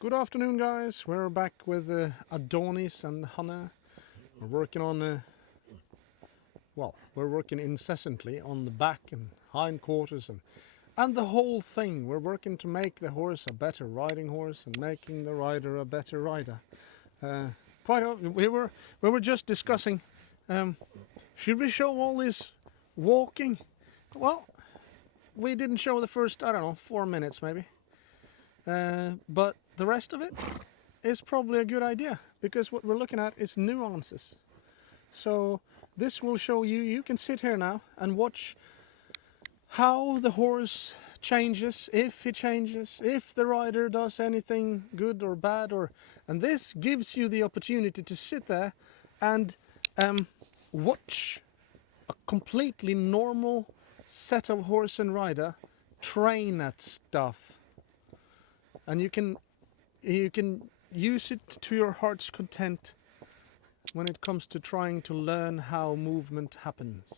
Good afternoon, guys. We're back with Adonis and Hannah. We're working on, we're working incessantly on the back and hindquarters and the whole thing. We're working to make the horse a better riding horse and making the rider a better rider. We were just discussing, should we show all this walking? Well, we didn't show the first, 4 minutes maybe. But the rest of it is probably a good idea, because what we're looking at is nuances. So this will show you, you can sit here now and watch how the horse changes, if he changes, if the rider does anything good or bad, and this gives you the opportunity to sit there and watch a completely normal set of horse and rider train at stuff. And you can use it to your heart's content when it comes to trying to learn how movement happens.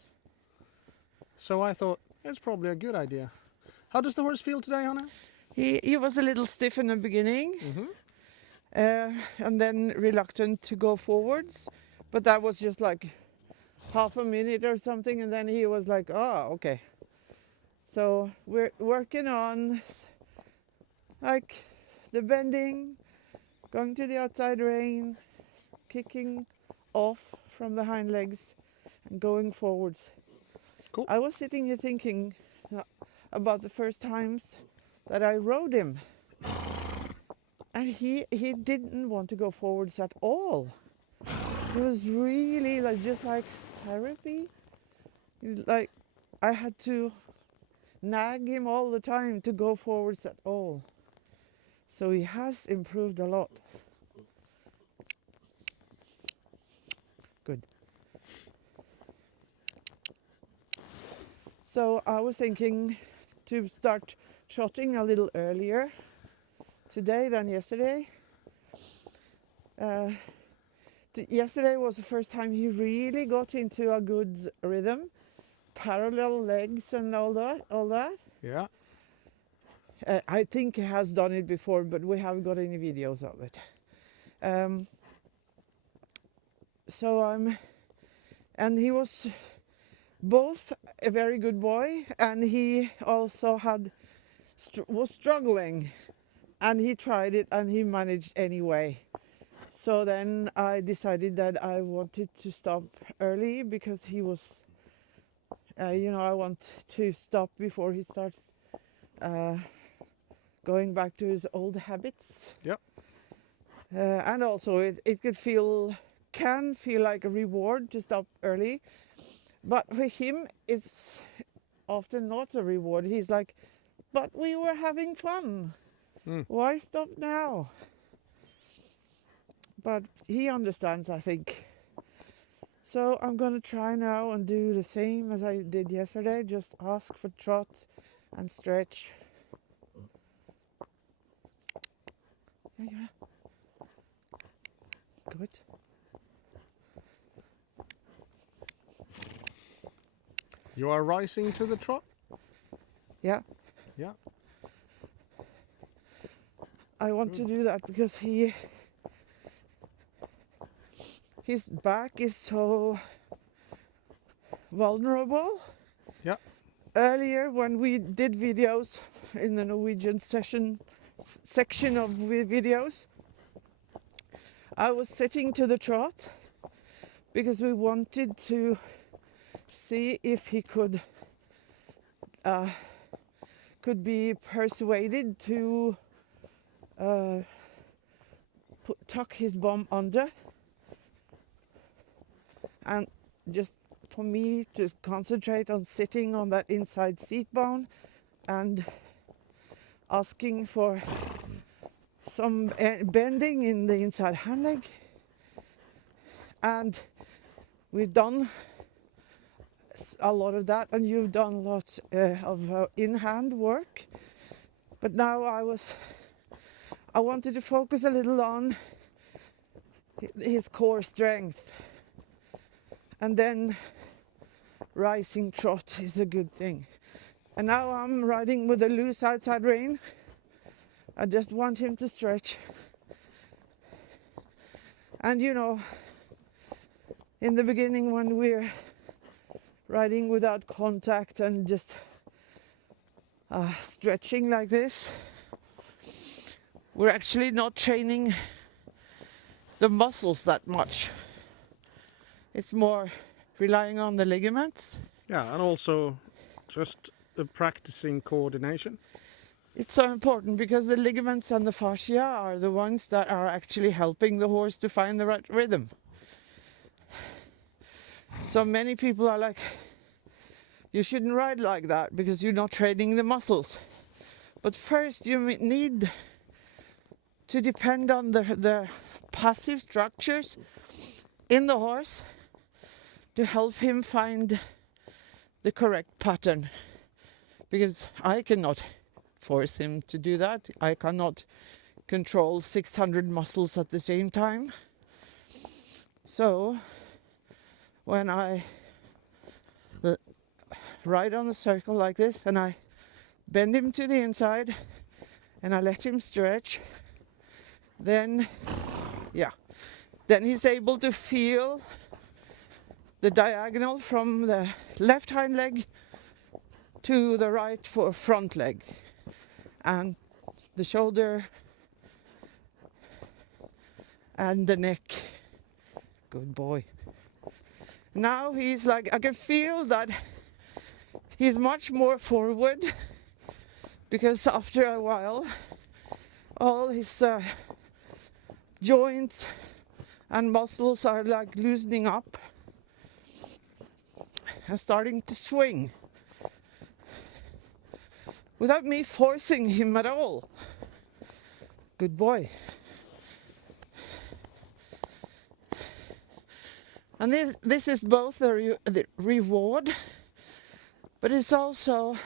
So I thought it's probably a good idea. How does the horse feel today, Anna? He was a little stiff in the beginning, and then reluctant to go forwards, but that was just like half a minute or something, and then he was like, oh, okay. So we're working on like the bending, going to the outside rein, kicking off from the hind legs and going forwards. Cool. I was sitting here thinking about the first times that I rode him, and he didn't want to go forwards at all. It was really just like therapy. Like I had to nag him all the time to go forwards at all. So he has improved a lot. Good. So I was thinking to start trotting a little earlier today than yesterday. Yesterday was the first time he really got into a good rhythm, parallel legs and all that. Yeah. I think he has done it before, but we haven't got any videos of it. And he was both a very good boy, and he also was struggling, and he tried it and he managed anyway. So then I decided that I wanted to stop early, because he was, I want to stop before he starts going back to his old habits. Yep. And also it can feel like a reward to stop early, but for him it's often not a reward. He's like, but we were having fun. Why stop now? But he understands, I think. So I'm going to try now and do the same as I did yesterday. Just ask for trot and stretch. Yeah. Good. You are rising to the trot? Yeah. Yeah. I want to do that because his back is so vulnerable. Yeah. Earlier when we did videos in the Norwegian section of videos, I was sitting to the trot because we wanted to see if he could be persuaded to tuck his bum under, and just for me to concentrate on sitting on that inside seat bone and asking for some bending in the inside hind leg. And we've done a lot of that, and you've done lots of in-hand work. But now I wanted to focus a little on his core strength, and then rising trot is a good thing. And now I'm riding with a loose outside rein, I just want him to stretch. And you know, in the beginning when we're riding without contact and just stretching like this, we're actually not training the muscles that much. It's more relying on the ligaments. Yeah, and also just practicing coordination. It's so important because the ligaments and the fascia are the ones that are actually helping the horse to find the right rhythm. So many people are like, you shouldn't ride like that because you're not training the muscles. But first you need to depend on the passive structures in the horse to help him find the correct pattern. Because I cannot force him to do that. I cannot control 600 muscles at the same time. So when I ride on a circle like this and I bend him to the inside and I let him stretch, then he's able to feel the diagonal from the left hind leg to the right for front leg, and the shoulder and the neck. Good boy. Now he's like, I can feel that he's much more forward, because after a while all his joints and muscles are like loosening up and starting to swing without me forcing him at all. Good boy. And this is both the reward, but it's also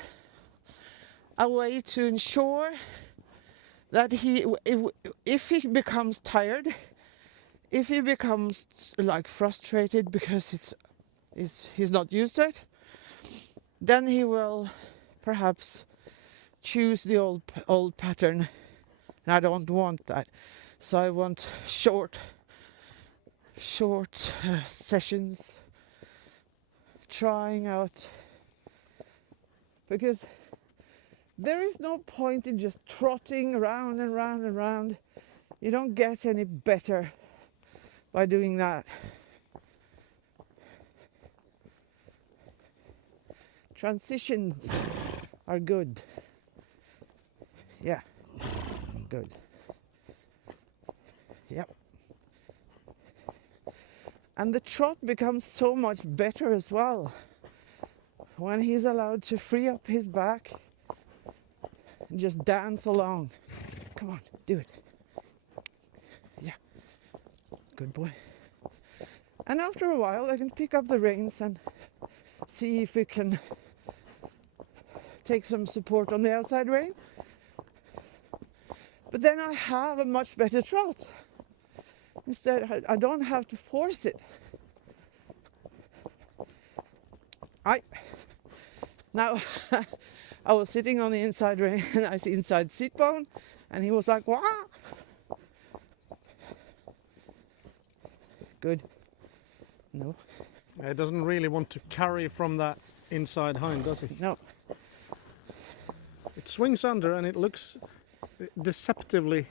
a way to ensure that if he becomes tired, if he becomes like frustrated because he's not used to it, then he will perhaps choose the old pattern, and I don't want that. So I want short sessions, trying out, because there is no point in just trotting around and round and round. You don't get any better by doing that. Transitions are good. Yeah, good. Yep. And the trot becomes so much better as well when he's allowed to free up his back and just dance along. Come on, do it. Yeah, good boy. And after a while I can pick up the reins and see if we can take some support on the outside rein. But then I have a much better trot. Instead, I don't have to force it. Now, I was sitting on the inside rein and I see inside seat bone, and he was like, "Wah!" Good. No. He doesn't really want to carry from that inside hind, does he? No. It swings under and it looks deceptively,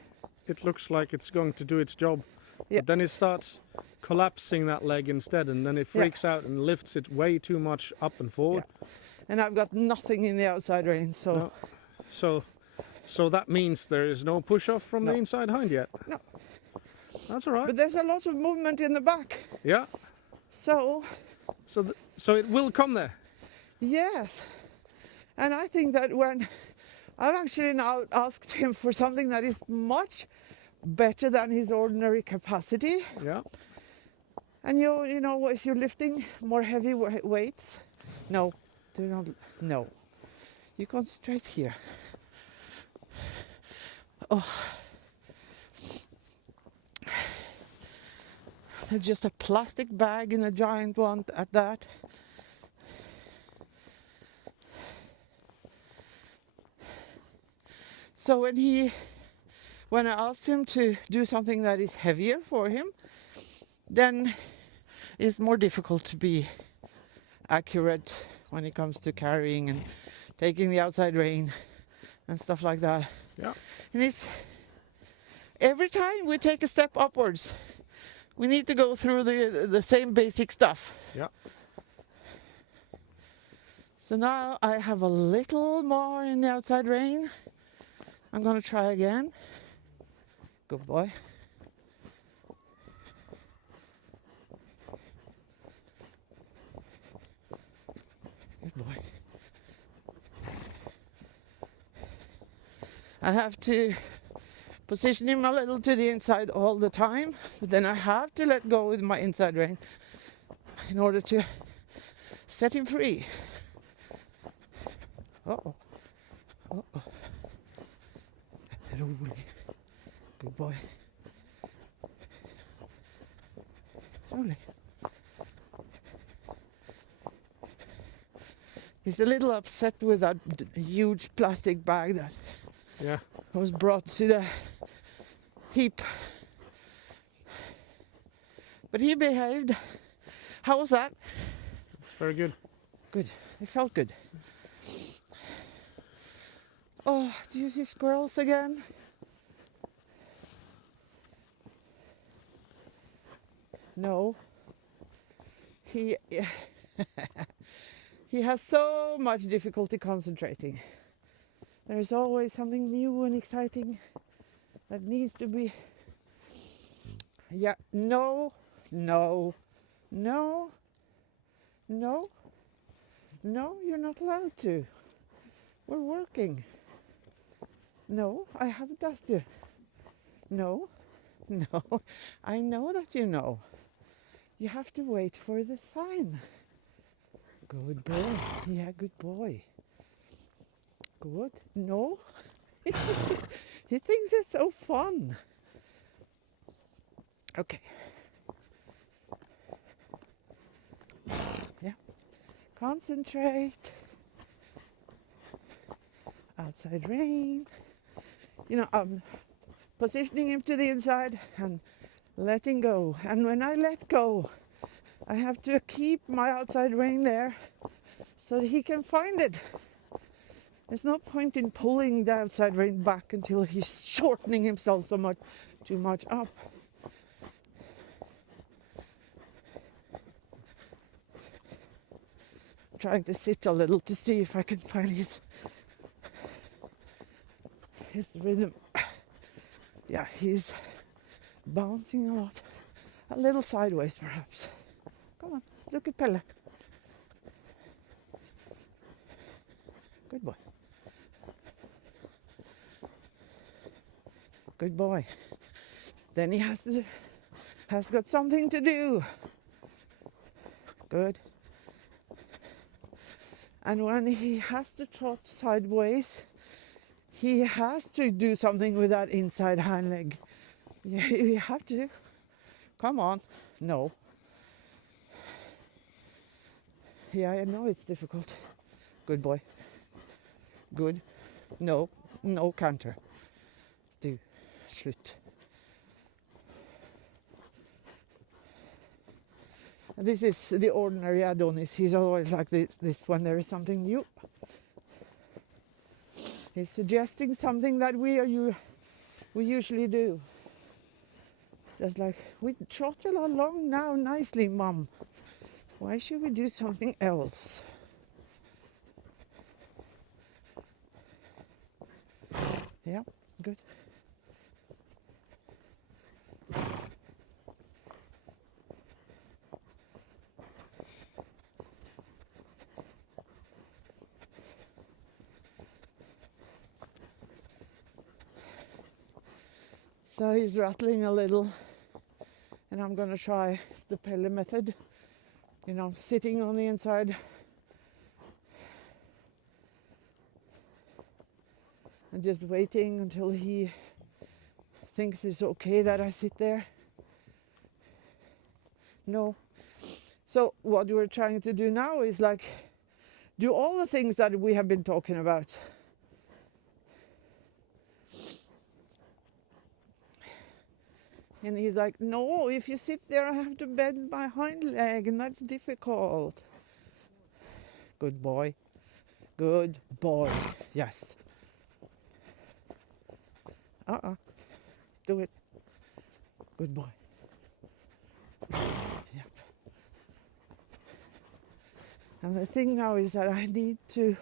it looks like it's going to do its job. Yeah. But then it starts collapsing that leg instead, and then it freaks out and lifts it way too much up and forward. Yeah. And I've got nothing in the outside rein, so... No. So that means there is no push-off from the No. inside hind yet? No. That's all right. But there's a lot of movement in the back. Yeah. So it will come there? Yes. And I think that when I've actually now asked him for something that is much better than his ordinary capacity. Yeah. And you know, if you're lifting more heavy weights, no, do not, no. You concentrate here. Oh. They're just a plastic bag in a giant one at that. So when he when I asked him to do something that is heavier for him, then it's more difficult to be accurate when it comes to carrying and taking the outside rein and stuff like that. Yeah. And it's every time we take a step upwards, we need to go through the same basic stuff. Yeah. So now I have a little more in the outside rein. I'm going to try again. Good boy. Good boy. I have to position him a little to the inside all the time, but then I have to let go with my inside rein in order to set him free. Uh-oh. Uh-oh. Rolig. Good boy. Rolig. He's a little upset with that huge plastic bag that Yeah. was brought to the heap. But he behaved. How was that? It's very good. Good. It felt good. Oh, do you see squirrels again? No. He he has so much difficulty concentrating. There is always something new and exciting that needs to be. Yeah, no, no, no, no, no, you're not allowed to. We're working. No, I haven't asked you. No, no, I know that you know. You have to wait for the sign. Good boy. Yeah, good boy. Good. No. He thinks it's so fun. Okay. Yeah. Concentrate. Outside rein. You know, I'm positioning him to the inside and letting go. And when I let go, I have to keep my outside rein there so that he can find it. There's no point in pulling the outside rein back until he's shortening himself so much, too much up. I'm trying to sit a little to see if I can find his rhythm. Yeah, he's bouncing a lot. A little sideways perhaps. Come on, look at Pelle. Good boy. Good boy. Then he has got something to do. Good. And when he has to trot sideways, he has to do something with that inside hind leg. You have to. Come on. No. Yeah, I know it's difficult. Good boy. Good. No. No canter. Du. Slut. This is the ordinary Adonis. He's always like this when there is something new. He's suggesting something that we usually do. Just like, we trot along now nicely, Mum. Why should we do something else? Yeah, good. So he's rattling a little, and I'm going to try the Pelle method, you know, sitting on the inside and just waiting until he thinks it's okay that I sit there. No. So what we're trying to do now is like do all the things that we have been talking about. And he's like, no, if you sit there, I have to bend my hind leg, and that's difficult. Good boy. Good boy. Yes. Do it. Good boy. Yep. And the thing now is that I need to...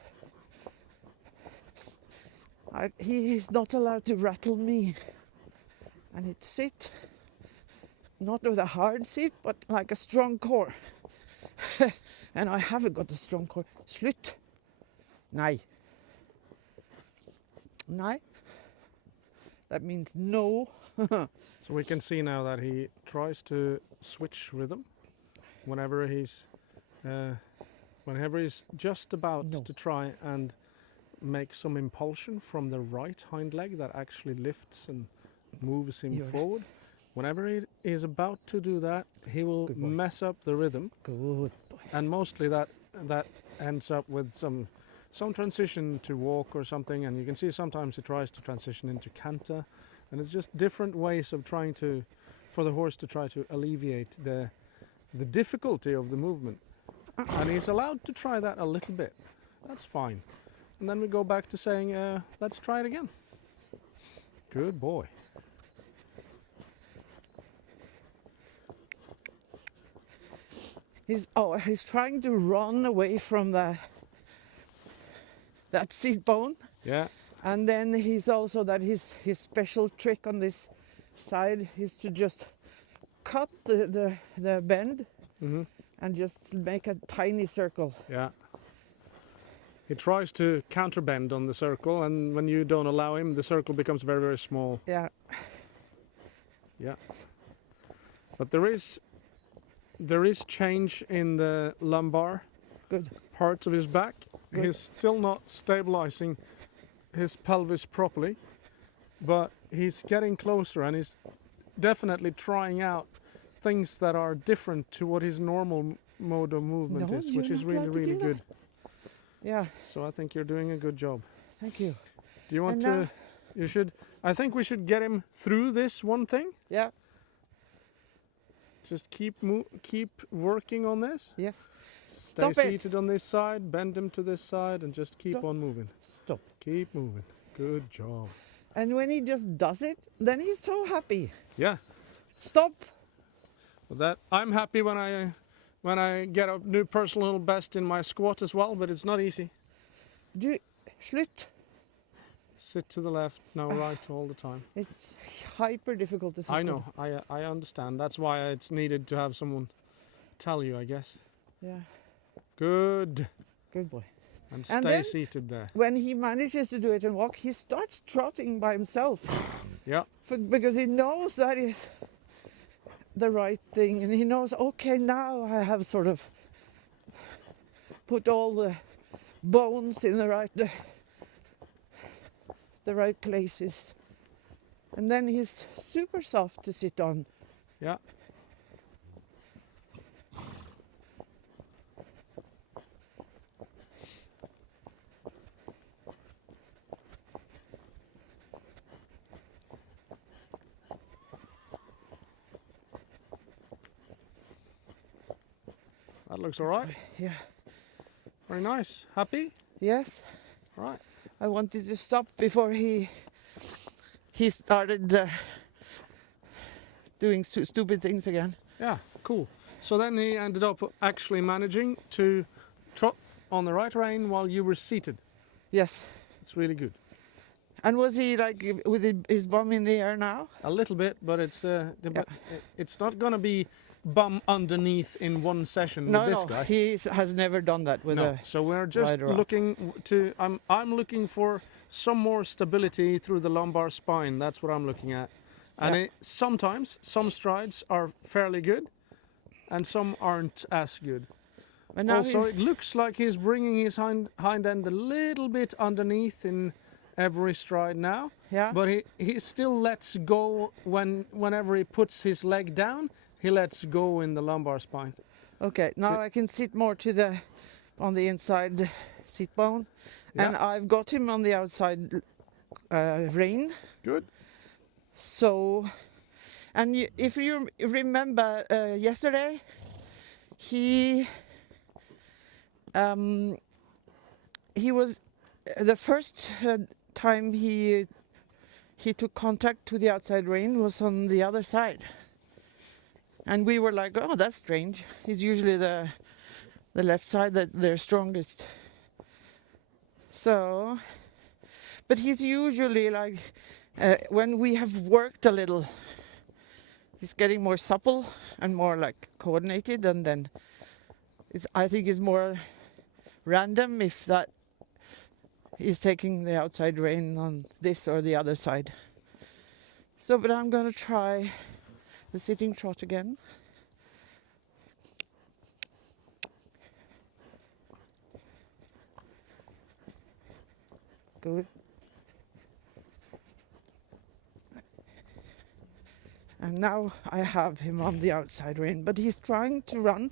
he is not allowed to rattle me. I need to sit, not with a hard sit, but like a strong core. And I haven't got a strong core. Slutt. Nei. Nei. That means no. So we can see now that he tries to switch rhythm whenever he's just about to try and make some impulsion from the right hind leg that actually lifts and moves him forward. Whenever he is about to do that, he will mess up the rhythm. Good boy. And mostly that ends up with some transition to walk or something, and you can see sometimes he tries to transition into canter, and it's just different ways of trying to, for the horse to try to alleviate the difficulty of the movement. And he's allowed to try that a little bit. That's fine. And then we go back to saying, let's try it again. Good boy. He's trying to run away from that seat bone. Yeah. And then he's also his special trick on this side is to just cut the bend and just make a tiny circle. Yeah. He tries to counterbend on the circle, and when you don't allow him, the circle becomes very, very small. Yeah. Yeah. But there is change in the lumbar part of his back. Good. He's still not stabilizing his pelvis properly, but he's getting closer, and he's definitely trying out things that are different to what his normal mode of movement is, which is really, really good. Yeah. So I think you're doing a good job. Thank you. Do you want to? You should. I think we should get him through this one thing. Yeah. Just keep working on this. Yes. Stay seated on this side, bend him to this side, and just keep on moving. Stop. Keep moving. Good job. And when he just does it, then he's so happy. Yeah. Stop. Well, that I'm happy when I get a new personal best in my squat as well, but it's not easy. Slutt. Sit to the left, no right all the time. It's hyper difficult to sit. I know. I understand. That's why it's needed to have someone tell you, I guess. Yeah. Good. Good boy. And stay seated there. When he manages to do it and walk, he starts trotting by himself. Yeah. Because he knows that is the right thing, and he knows, okay, now I have sort of put all the bones in the right places. And then he's super soft to sit on. Yeah. That looks all right. Yeah. Very nice. Happy? Yes. All right. I wanted to stop before he started doing stupid things again. Yeah, cool. So then he ended up actually managing to trot on the right rein while you were seated. Yes. It's really good. And was he like with his bum in the air now? A little bit, but it's not going to be bum underneath in one session with this guy. He has never done that with a So we're just looking to. I'm looking for some more stability through the lumbar spine. That's what I'm looking at. And sometimes some strides are fairly good, and some aren't as good. And also, it looks like he's bringing his hind end a little bit underneath in every stride now. Yeah. But he still lets go whenever he puts his leg down. He lets go in the lumbar spine. Okay, now I can sit more on the inside seat bone. Yeah. And I've got him on the outside rein. Good. So, And if you remember yesterday, he was the first time he took contact to the outside rein was on the other side, and we were like, oh, that's strange. It's usually the left side that they're strongest. So, but he's usually like when we have worked a little, he's getting more supple and more like coordinated, and then I think it's more random if that is taking the outside rein on this or the other side. So, but I'm going to try the sitting trot again. Good. And now I have him on the outside rein, but he's trying to run.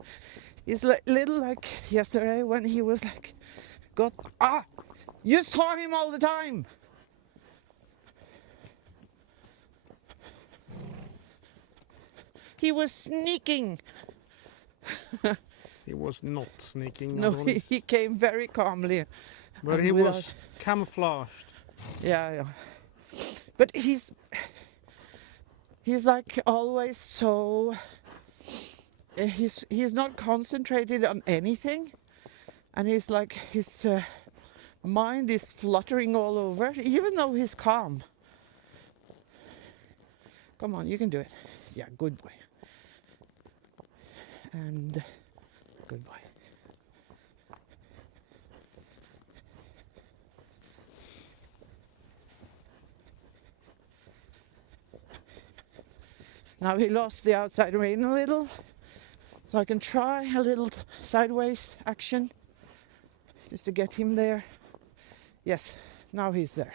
He's little like yesterday when he was like, you saw him all the time. He was sneaking. He was not sneaking. No, he came very calmly. But he was camouflaged. Yeah. But he's like always so. He's not concentrated on anything, and he's like his mind is fluttering all over, even though he's calm. Come on, you can do it. Yeah, good boy. And good boy. Now he lost the outside rein a little, so I can try a little sideways action just to get him there. Yes, now he's there.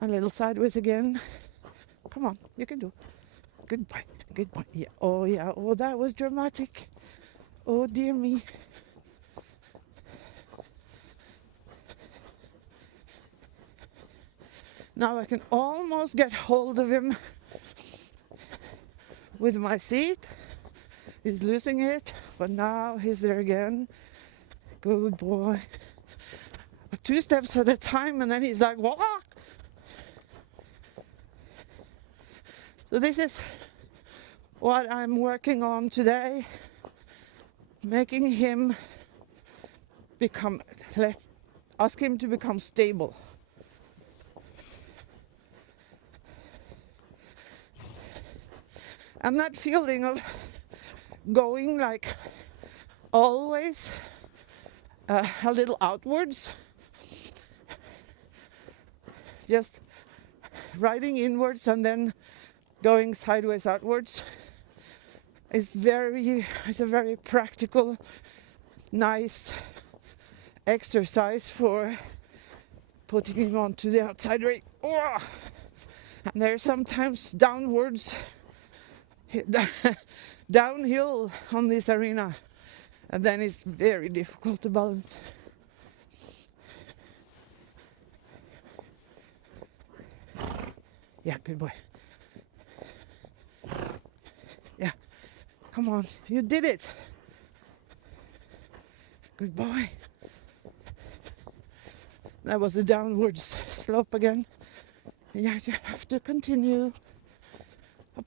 A little sideways again. Come on, you can do it. Good boy, good boy. Yeah. Oh, that was dramatic. Oh, dear me. Now I can almost get hold of him with my seat. He's losing it, but now he's there again. Good boy. 2 steps at a time, and then he's like, walk. So this is what I'm working on today, making him ask him to become stable. And that feeling of going like always a little outwards, just riding inwards and then going sideways outwards, it's a very practical, nice exercise for putting him onto the outside rein. Oh! And there's sometimes downwards, downhill on this arena, and then it's very difficult to balance. Yeah, good boy. Yeah, come on, you did it. Good boy. That was a downwards slope again. Yeah, you have to continue. Up.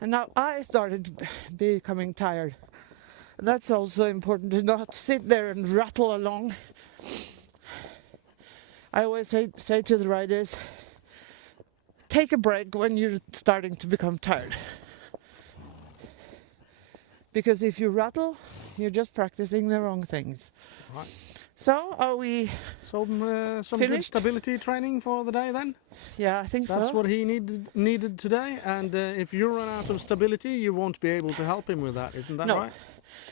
And now I started becoming tired. That's also important, to not sit there and rattle along. I always say to the riders, take a break when you're starting to become tired. Because if you rattle, you're just practicing the wrong things. Right. So are we? Some good Finished? stability training for the day then. Yeah, I think That's so. what he needed today. And if you run out of stability, you won't be able to help him with that, isn't that No. right?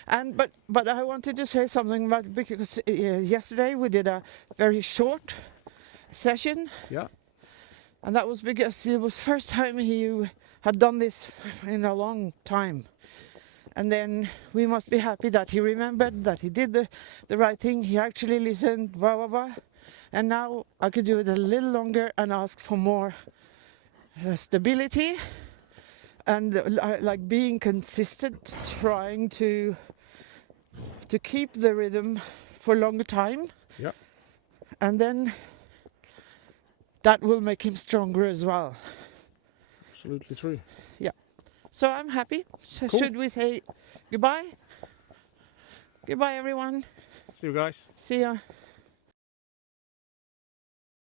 And but I wanted to say something about, because yesterday we did a very short session, Yeah. and that was because it was first time he had done this in a long time. And then we must be happy that he remembered, that he did the right thing, he actually listened, blah blah blah. And now I could do it a little longer and ask for more stability and like being consistent, trying to keep the rhythm for a longer time. Yeah. And then that will make him stronger as well. Absolutely true. So I'm happy. So Cool. should we say goodbye? Goodbye, everyone. See you guys. See ya.